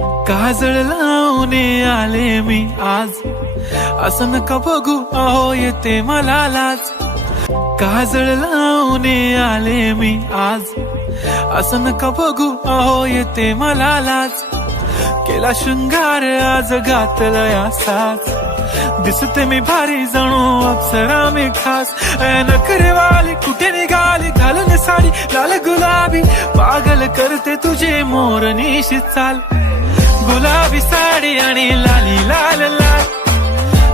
काजळ लावून आले मी आज, असं नका बघू अहो येते मला लाज. काजळ लावून आले मी आज, असं नका बघू अहो येते मला लाज. केला शृंगार आज घातला साज, दिसते मी भारी जणू अप्सरा मी खास. नखरेवाली कुठे निघाली घालून साडी लाल गुलाबी, पागल करते तुझे मोरनीशी चाल. गुलाबी साडी आणि लाली लाल लाल,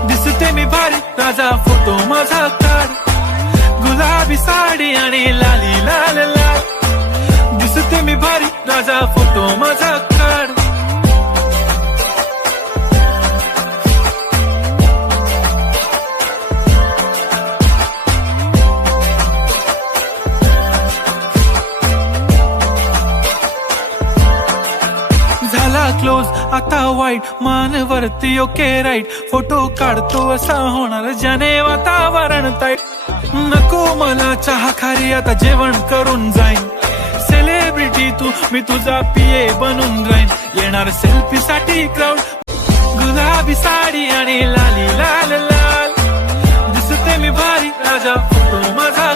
दिसते मी भारी राजा फोटो माझा काढ. गुलाबी साडी आणि लाली लाल लाल, दिसते मी भारी राजा फोटो माझा काढ. झाला क्लोज आता वाईट, मान वरती ओके राईट. फोटो काढतो असा होणार ज्याने वातावरण ताईट. नको मला चहा खारी आता जेवण करून जाईन. सेलिब्रिटी तू मी तुझा पिये बनून राहीन. येणार सेल्फी साठी क्राऊड. गुलाबी साडी आणि लाली लाल लाल, दिसते मी भारी राजा फोटो माझा